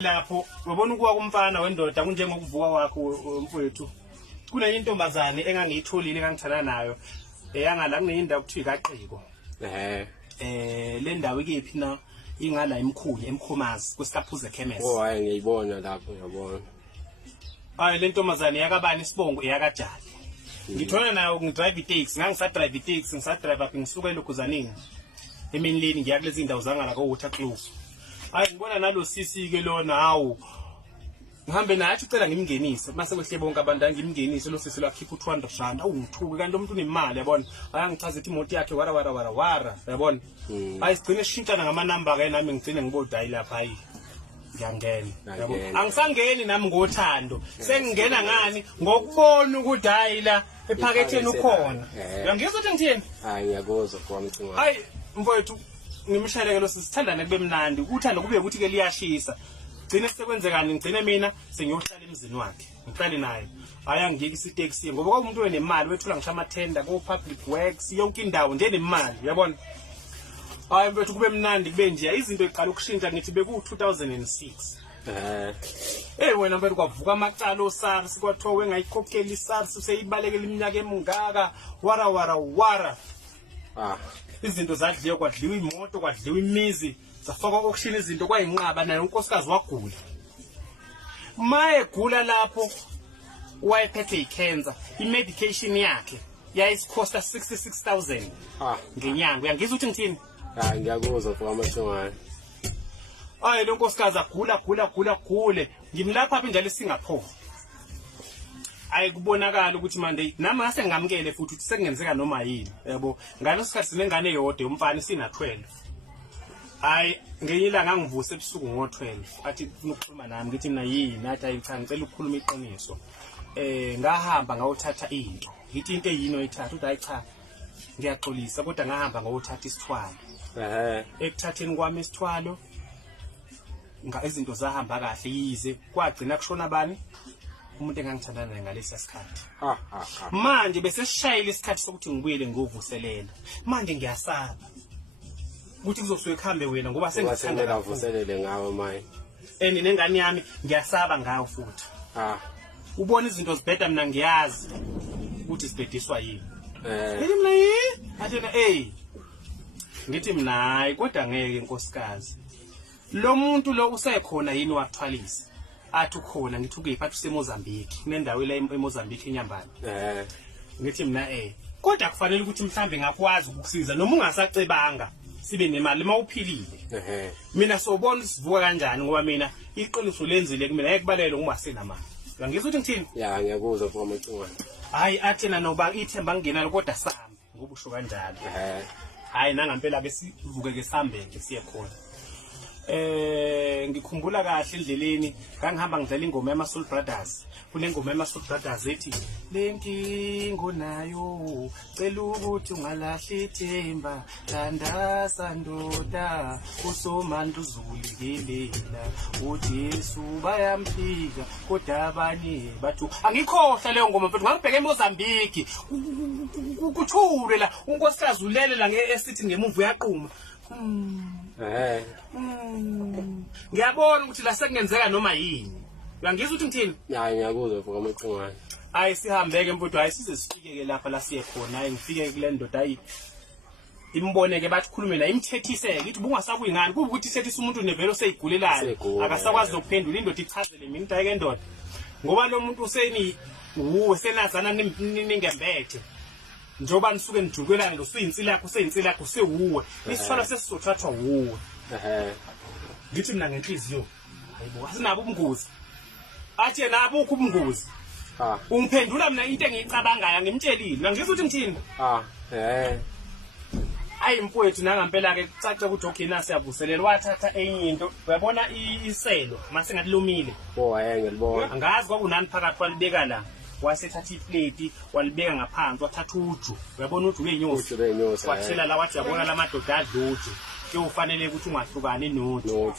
Lapho ubona ukuwa kumfana wendoda kunjengokuvuka wakho mfowethu. Kune intombazane engangiyitholile engangithana nayo eyangala kuneyindawo kuthiwa iKaqiko. Le ndawo ikephi na ingala emkhulu eMkhomazi kwesikaphuze chemist. Oh hayi ngiyibona lapho ngiyabona. Hayi le ntombazane yakabani isibongo eyakajali. Ngithona nayo ngidrive taxi ngangisadrive taxi ngisadrive up ngisuka eLuguzaneni. Eminileni ngiya kulezi indawo zangala ko Waterkloof. Hayi ngibona nalo sisi ke lona hawu ngihambe nathi ucela ngimngenise mase kwehle bonke abantu angimngenise lo sisi lakhipha u200 awungithuki kanti umuntu unemali yabona ayangichaza ukuthi imoto yakhe wara yabona hayi sigcine shintshana ngama number ke nami ngigcine ngibodayi lapha hayi ngiyangena yabona angisangeni nami ngothando sengingena ngani ngokubona ukuthi hayi la ephaketheni ukhona uyangizwa ukuthi ngithini hayi ngiyakuzwa kwami cinga hayi mfowethu ngimshalekelo sisithandane kube mnandi uthando kube ukuthi ke liyashisa gcine sekwenzekani ngigcine mina sengiyohlala emzini wakhe ngihlale naye haya ngiyeke isitaxi ngoba umuntu wenemali wethula ngisho amathenda ko public works yonke indawo nje nemali uyabona hayi mfethu kube mnandi kube nje izinto eqala ukushintsha ngithi beku 2006 wena mfethu kwavuka amacala oSARS kwathiwa engayikhokheli iSARS useyibalekela iminyaka emingaka wara izinto zadliwe kwadliwa imoto kwadliwa imizi zafaka auction izinto kwayinqaba nayo unkosikazi wagula maye gula lapho wayephethe icancer imedication yakhe yayisikhosta 66000 ngenyanga uyangizwa ukuthi ngithini hayi ngiyakuzwa kwamashongana hayi lo nkosikazi agula ngimlapha apha njalo eSingapore hayi kubonakala ukuthi manje nami ngase ngamkele futhi ukuthi sekungenzeka noma yini yabo ngalo sikhathi sinengane eyodwa yomfana sina 12 hayi ngenyilanga ngivuse ebusuku ngo12 athi ufuna ukukhuluma nami ngithi mina yini nathi hayi cha ngicela ukukhuluma iqiniso ngahamba ngawuthatha into ngithi into eyini oyithatha uthi hayi cha ngiyaxolisa kodwa ngahamba ngawuthatha isithwalo ekuthatheni kwami isithwalo izinto zahamba kahle yize kwagcina kushona bani umuntu engangithandana naye ngalesi sikhathi manje bese sishayile isikhathi sokuthi ngibuyele ngovuselela manje ngiyasaba ukuthi kuzosuke khambe wena ngoba sengithandana uvuselele ngawe maye nengane yami ngiyasaba ngayo futhi ubona izinto zibheda mina ngiyazi ukuthi sibhediswa yini ngithi mina athena ngithi mina hayi kodwa ngeke inkosikazi lo muntu lo usekhona yini wakuthwalisa athi ukhona ngithi ukuyiphatha useMozambique nendawo la eMozambique enyambane ngithi mina kodwa kufanele ukuthi mhlambe ngakwazi ukukusiza noma ungasacebanga sibe nemali mawuphilile mina sobona sivuka kanjani ngoba mina iqiniso lenzile kumina ayekubalele uma sinamali uyangizwa ukuthi ngithini ya ngiyakuzwa kwamacingwane hayi athena noba ithemba nginalo kodwa sami ngoba usho kanjalo hayi nangampela ke sivuke ke sambeke siye khona ngikhumbula kahle endleleni ngangihamba ngidlala ingoma yamaSoul Brothers kunengoma yamaSoul Brothers ethi lenkingo nayo cela ukuthi ungalahli ithemba thandaza ndoda uSomandla uzuligelela uJesu bayamphika kodwa abanye bathu angikhohlwa leyo ngoma mfethu ngangibheke eMozambique kuthule la unkosikazi ulele la esithi ngemuva uyaqhuma ngiyabona ukuthi la sekungenzeka noma yini uyangizwa ukuthi ngithini hayi ngiyakuzwa kwamacingwane hayi sihambeke mfowethu hayi size sifike ke lapha la siye khona hayi ngifike kule ndoda hayi imboneke bathi khulume naye imthethise ngithi bungasakuyi ngani kuba ukuthi ithethisa umuntu nevelo seyigulelayo akasakwazi ukuphendula indoda ichazele mina into ayike ndoda ngoba lo muntu useni senazana ningembethe njoba nisuke nijukelana ngosiyinsila yakho seyinsila yakho sewuwe isifana sesizothathwa wuwe ngithi mina ngenhliziyo hayibo asinabo ubungozi athi nabo ubungozi ungiphendula mina into engiyicabangayo ngimtshelile ngizwe ukuthi ngithini hayi mfowethu nangampela ke kucace ukuthi okay nasi yavuselela wathatha enye into uyabona iselo mase ngathi lumile ngiyalibona angazi kwakunani phakathi walibeka la wasethatha iplate walibeka ngaphansi wathatha uju uyabona uju lwenyosi wathela la wathi yabona lamadoda adluju ke ufanele ukuthi ungahlukani noju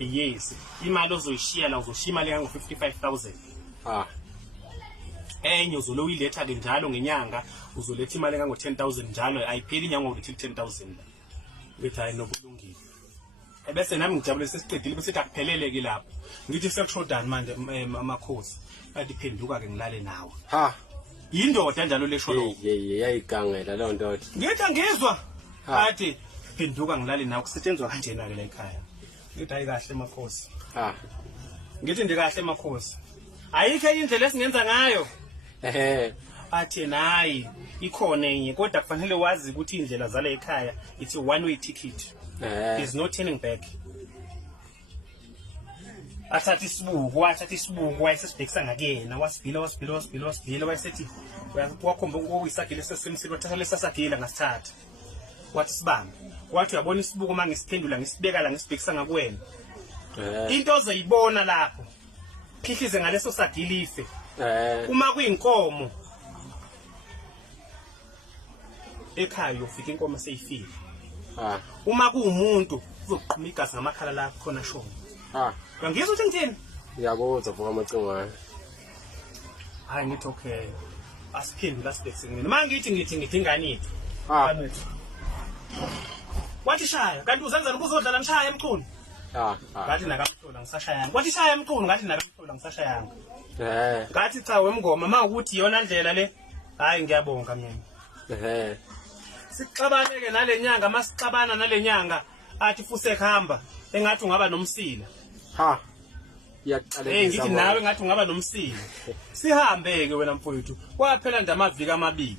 yes imali ozoyishiya la uzoshiya imali yango 55000 enye uzoloyiletha ke njalo ngenyanga uzoletha imali engango 10000 njalo ayipheli inyanga ngokuthi 10000 bethi hayi nobulungile Bese nami ngijabule sesiqedile bese akuphelele ke lapho. Ngithi sekushodani manje amakhosi. Kanti phenduka ke ngilale nawe. Ha. Yindoda njalo lesho lo. Yayigangela lo nto. Ngithi angizwa. Athi phenduka ngilale nawe kusetshenzwa kanjena ke la ekhaya. Ngithi hayi kahle makhosi. Ha. Ngithi ndikahle makhosi. Ayikho indlela esingenza ngayo. Athi nayi ikhona enye kodwa kufanele wazi ukuthi indlela zala ekhaya it's a one way ticket. There's no turning back. Athatha isibuko wayesesibhekisa ngakuyena wasibhila wayesethi wakhomba ukuyisagile sesemsilo wathatha lesasagila ngasithatha. Wathi sibambe. Wathi uyabona isibuko mangisiphendula ngisibeka la ngisibhekisa ngakuwena. Into ozayibona lapho. Phihlize ngaleso sagilife. Uma kuyinkomo ekhaya ufika inkomo seyifile. Uma kuumuntu uzoqhuma igazi ngamakhala la khona shona. Ngizwe ukuthi ngithini? Ngiyakuzwa vuka amacingwane. Hayi ngithi okay. Asiphendula sibhekisene. Mangithi ingane yethu. Wathi shaya kanti uzenzela ukuzodlala ngishaya emqulu. Ngathi nakamhlola ngisashayanga. Wathi shaya emqulu ngathi nakamhlola ngisashayanga. Ngathi cha wemngoma mawukuthi iyona ndlela le. Hayi ngiyabonga mina. Sixabaneke nalenyanga masixabana nalenyanga athi fuse khamba engathi ungaba nomsila. Iyaqalekisa. Ngithi nawe ngathi ungaba nomsila. Sihambe ke wena mfowethu. Kwaphela nje amaviki amabili.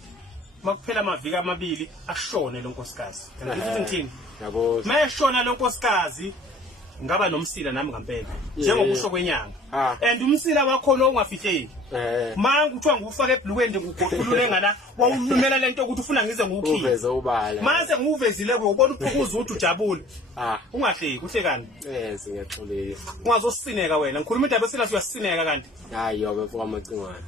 Makuphela amaviki amabili ashone lo nkosikazi. Ngithi ngithini? Yabo. Mayeshona lo nkosikazi ngaba nomsila nami ngempela njengokusho kwenyanga. And umsila wakho lo ungafihleki. Manje kuthiwa ngufaka ebhlukweni ngugoqulule ngala wawulumela lento ukuthi ufuna ngize ngukhiye. Uveze ubala. Mase ngiuvezile ubona uphukuza uthi ujabule. Ungahleki uhlekani? Ngiyaxolisa. Ungazosineka wena ngikhuluma indaba esila uyasineka kanti. Hayi yobe vuka amacingwane.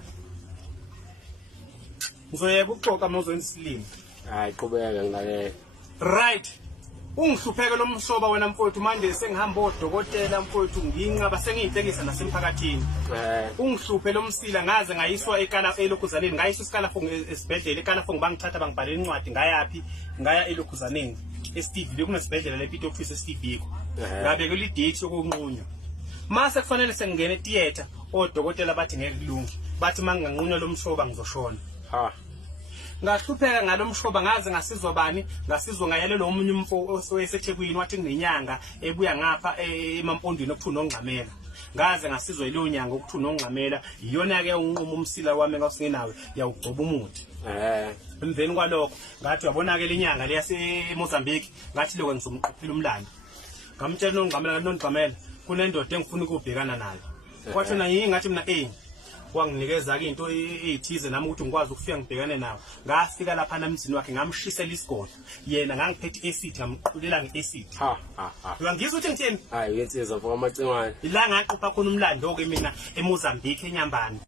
Ngizoyeka ukuxoxa mawuzoyenza isilimo. Hayi qhubeka ngilalele. Right. Ungihlupheke lo msoba wena mfowethu manje sengihamba odokotela mfowethu nginqaba sengiyinhlekisa nasemphakathini. Ungihluphe lo msila ngaze ngayiswa ekala elokhuzaneni ngayiswa isikala esibhedlela ekala bangithatha bangibhala incwadi ngaya elokhuzaneni eSteve bekunesibhedlela lepito office eSteve yiko. Ngabeke le date yokunqunywa. Mase kufanele sengingene etheater odokotela bathi ngeke kulungi. Bathi manginganqunywa lo msoba ngizoshona. Ngahlupheka ngalomshoba ngaze ngasizwa bani ngasizwa ngayalelo omunye umfo oseThekwini wathi kunenyanga ebuya ngapha emampondweni okuthuna ongqamela ngaze ngasizwa ileyo nyanga okuthuna ongqamela iyona ke unquma umsila wami ngawusingenawe yawugcoba umuthi emveni kwalokho ngathi uyabona ke lenyanga leyase Mozambique ngathi lokho ngizomqophela umlando ngamtshela nongqamela nonogqamela kunendoda engifuna ukubhekana nayo kwathi na ngathi mina wanginikeza ke into ezithize nami ukuthi ngikwazi ukufika ngibhekane nawe ngafika lapha namzini wakhe ngamshisela isigodo yena ngangiphethe acid ngamqulela ngeacid uyangizwa ukuthi ngithini hayi yensizwa vuka amacingwane ila ngaqopha khona umlando ke mina eMozambique eNyambane